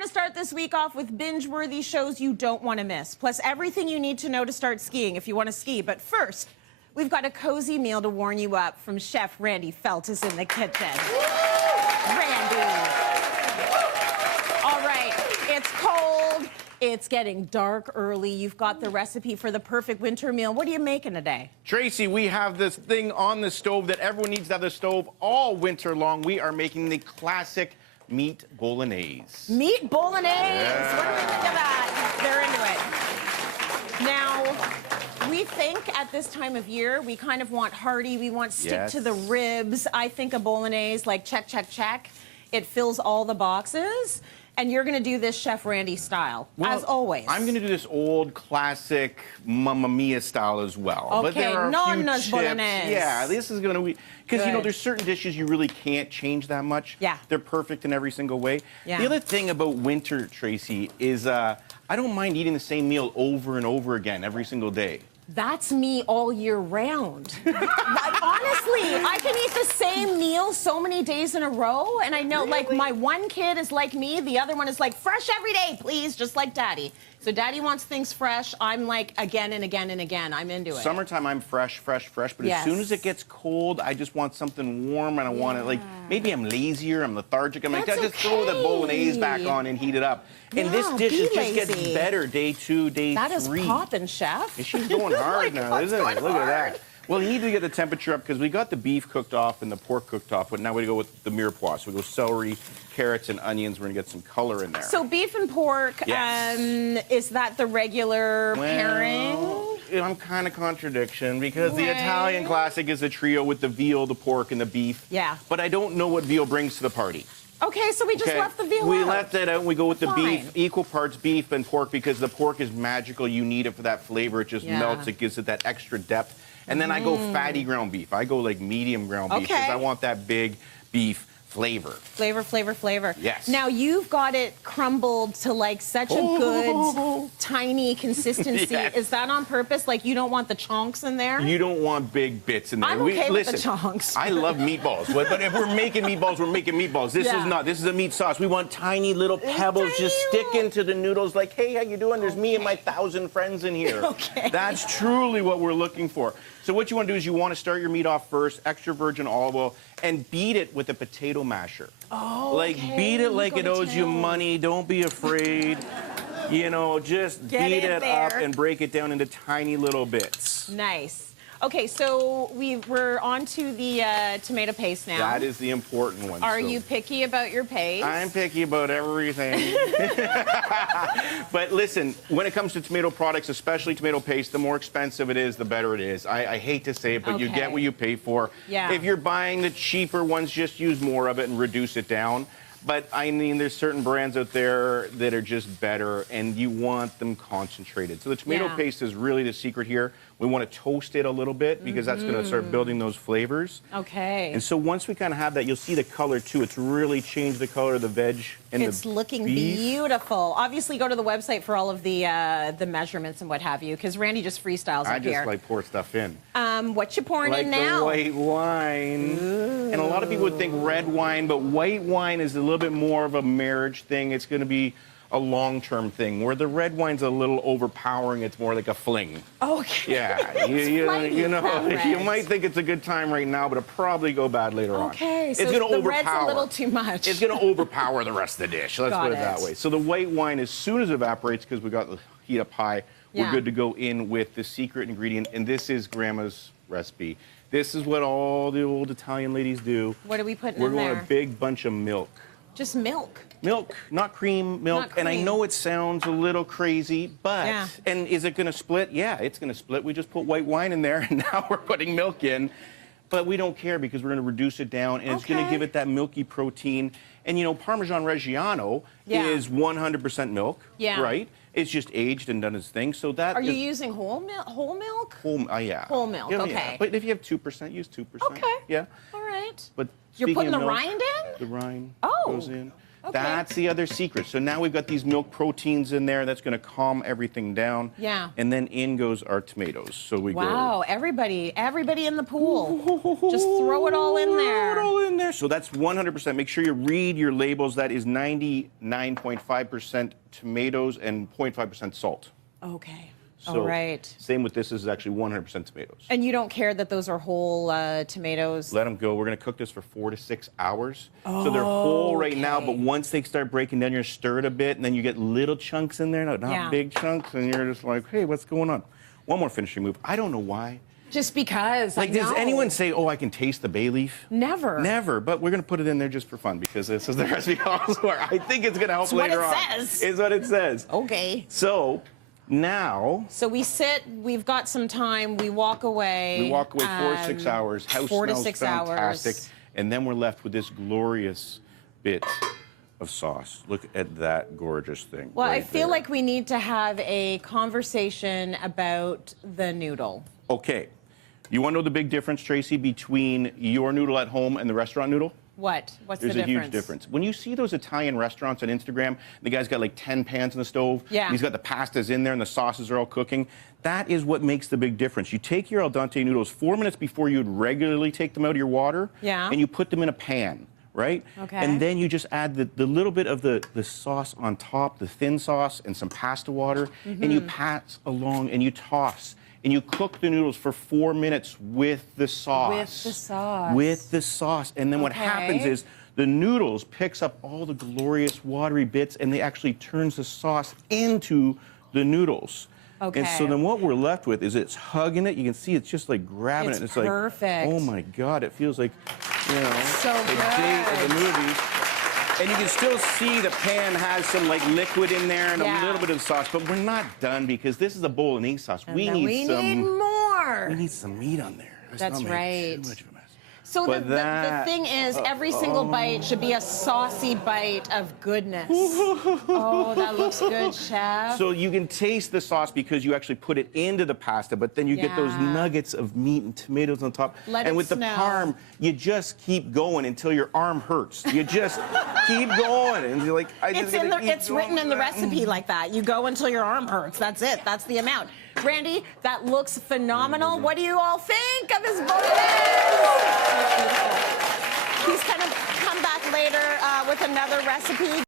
going to start this week off with binge-worthy shows you don't want to miss, plus everything you need to know to start skiing if you want to ski. But first, we've got a cozy meal to warm you up from Chef Randy Feltis in the kitchen. Randy. All right, it's cold. It's getting dark early. You've got the recipe for the perfect winter meal. What are you making today? Tracy, we have this thing on the stove that everyone needs to have the stove all winter long. We are making the classic meat bolognese. Meat bolognese. Yeah. What do we think of that? They're into it. Now, we think at this time of year, we kind of want hearty. We want stick to the ribs. I think a bolognese, like check, check, check. It fills all the boxes. And you're going to do this Chef Randy style, as always. I'm going to do this old classic Mamma Mia style as well. Okay, but there are nonna's bolognese. Yeah, this is going to be... Because, you know, there's certain dishes you really can't change that much. Yeah. They're perfect in every single way. Yeah. The other thing about winter, Tracy, is I don't mind eating the same meal over and over again every single day. That's me all year round. Honestly, I can eat the same meal so many days in a row, and I know, like, my one kid is like me, the other one is like, fresh every day, please, just like Daddy. So Daddy wants things fresh. I'm like, again and again and again. I'm into it. Summertime, I'm fresh, fresh, fresh. But as soon as it gets cold, I just want something warm, and I want it, like, maybe I'm lazier, I'm lethargic. I'm like, I just throw the bolognese back on and heat it up. And this dish just gets better day 2, day 3. That is poppin', Chef. And she's going hard now, isn't it? Look at that. Well, you need to get the temperature up because we got the beef cooked off and the pork cooked off, but now we go with the mirepoix. So we go celery, carrots, and onions. We're going to get some color in there. So beef and pork, is that the regular pairing? I'm kind of contradiction because the Italian classic is a trio with the veal, the pork, and the beef. Yeah. But I don't know what veal brings to the party. Okay, so we just left the veal out. We left that out, and we go with the beef, equal parts beef and pork, because the pork is magical. You need it for that flavor. It just melts. It gives it that extra depth. And then I go fatty ground beef. I go like medium ground beef because I want that big beef flavor. Flavor, flavor, flavor. Yes. Now, you've got it crumbled to, like, such a good, tiny consistency. Yes. Is that on purpose? Like, you don't want the chunks in there? You don't want big bits in there. I'm okay with the chunks. I love meatballs, but if we're making meatballs, we're making meatballs. This is not. This is a meat sauce. We want tiny little pebbles just sticking to the noodles like, hey, how you doing? There's me and my 1,000 friends in here. That's truly what we're looking for. So what you want to do is you want to start your meat off first, extra virgin olive oil, and beat it with a potato masher. Like, beat it like it owes you money. Don't be afraid. You know, just beat it up and break it down into tiny little bits. Nice. Okay, so we're on to the tomato paste now. That is the important one. Are you picky about your paste? I'm picky about everything. But listen, when it comes to tomato products, especially tomato paste, the more expensive it is, the better it is. I hate to say it, but you get what you pay for. Yeah. If you're buying the cheaper ones, just use more of it and reduce it down. But, I mean, there's certain brands out there that are just better, and you want them concentrated. So the tomato paste is really the secret here. We want to toast it a little bit because that's going to start building those flavors. Okay. And so once we kind of have that, you'll see the color, too. It's really changed the color of the veg and it's looking beautiful. Obviously, go to the website for all of the measurements and what have you, because Randy just freestyles up here. I just, like, pour stuff in. What you pouring in now? Like the white wine. Ooh. And a lot of people would think red wine, but white wine is a little bit more of a marriage thing. It's going to be a long-term thing, where the red wine's a little overpowering. It's more like a fling. Okay. Yeah, you know, you might think it's a good time right now, but it'll probably go bad later on. Okay, so it's gonna the red's a little too much. It's going to overpower the rest of the dish. Let's put it that way. So the white wine, as soon as it evaporates, because we got the heat up high, we're good to go in with the secret ingredient, and this is Grandma's recipe. This is what all the old Italian ladies do. What are we putting in there? We're going a big bunch of milk. Just milk? Milk, not cream, milk. Not cream. And I know it sounds a little crazy, but, and is it going to split? Yeah, it's going to split. We just put white wine in there, and now we're putting milk in. But we don't care because we're going to reduce it down, and it's going to give it that milky protein. And, you know, Parmesan Reggiano is 100% milk, right? It's just aged and done its thing. So that Are you using whole milk? Whole, yeah. Whole milk, okay. Yeah. But if you have 2%, use 2%. Okay. Yeah. All right. But you're putting the milk, rind in? The rind goes in. Okay. That's the other secret. So now we've got these milk proteins in there. That's going to calm everything down. Yeah. And then in goes our tomatoes. So we go. Wow, everybody in the pool. Just throw it all in there. Throw it all in there. So that's 100%. Make sure you read your labels. That is 99.5% tomatoes and 0.5% salt. Okay. So all right. Same with this is actually 100% tomatoes. And you don't care that those are whole tomatoes? Let them go. We're going to cook this for 4 to 6 hours. So they're whole right now, but once they start breaking down, you're stir it a bit, and then you get little chunks in there, not big chunks, and you're just like, hey, what's going on? One more finishing move. I don't know why. Just because. Like, does anyone say, oh, I can taste the bay leaf? Never. Never. But we're going to put it in there just for fun because this is the recipe also. I think it's going to help later on. It's what it says. Okay. So now. So we sit, we've got some time, we walk away. We walk away 4 to 6 hours. House 4 to smells 6 fantastic. hours. And then we're left with this glorious bit of sauce. Look at that gorgeous thing. Well, right I feel there. like we need to have a conversation about the noodle. Okay. You want to know the big difference, Tracy, between your noodle at home and the restaurant noodle? What? What's There's the difference? a huge difference. When you see those Italian restaurants on Instagram, the guy's got like 10 pans in the stove. Yeah. And he's got the pastas in there and the sauces are all cooking. That is what makes the big difference. You take your al dente noodles 4 minutes before you'd regularly take them out of your water. Yeah. And you put them in a pan, right? Okay. And then you just add the little bit of the sauce on top, the thin sauce, and some pasta water. And you pass along and you toss. And you cook the noodles for 4 minutes with the sauce. With the sauce. With the sauce. And then what happens is the noodles picks up all the glorious watery bits and they actually turns the sauce into the noodles. Okay. And so then what we're left with is it's hugging it. You can see it's just like grabbing it. It's It's perfect. like, oh my God, it feels like, you know, So the date of the good. movie. And you can still see the pan has some like liquid in there and a little bit of sauce, but we're not done because this is a bolognese sauce. We need more. We need some meat on there. Let's That's not make right. Too much of a mess. So the thing is, every single bite should be a saucy bite of goodness. Oh, that looks good, chef. So you can taste the sauce because you actually put it into the pasta, but then you get those nuggets of meat and tomatoes on top. And with the parm, you just keep going until your arm hurts. You just keep going, and you're like, It's written in the recipe like that. You go until your arm hurts. That's it. That's the amount. Randy, that looks phenomenal. What do you all think of his bolognese? He's going to come back later with another recipe.